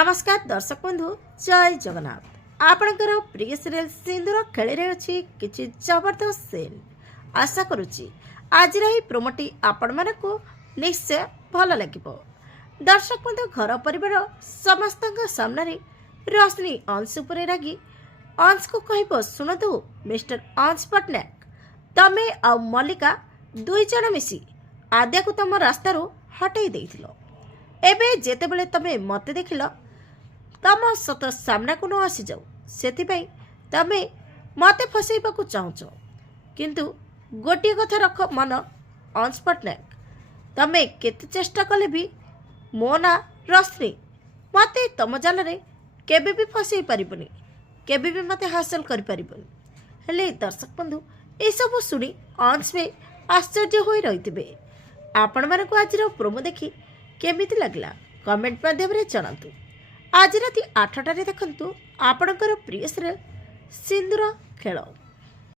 नमस्कार दर्शक बंधु जय जगन्नाथ आपणकर प्रिय सीरियल सिंदूर खेल अच्छी किसी जबरदस्त सीन आशा करुच्ची आज प्रोमोटी आपण मानक निश्चय भल लगे। दर्शक बंधु घर परिवार समस्त सामने रश्मि अंश उपर रागी अंश को कह शुणु मिस्टर अंश पट्टनायक तमे आ मल्लिका दुई जन मिसी आद्या को तुम रास्तार हटई देइथिलो। एबे जेतेबेले तमे मते देखिल तम सत सामना को न आसी जाऊ से तमे मते फसैबा को चाहूच किंतु गोटे कथा रख मन अंश पट्टनायक तमे केते चेष्टा कले भी मो ना रश्मि मते तम जाल रे केबे भी फसई पारिबनी केबे भी मते हासिल करि पारिबनी। हेले दर्शक बंधु ए सब सुनी अंश में आश्चर्य होई रहिथिबे। आपण मानक आज प्रोमो देखि केमिति लागला कमेंट माध्यम रे जणातु। आज राति 8टारे देखंतु आपणकर प्रिय सीरियल सिंदूर खेल।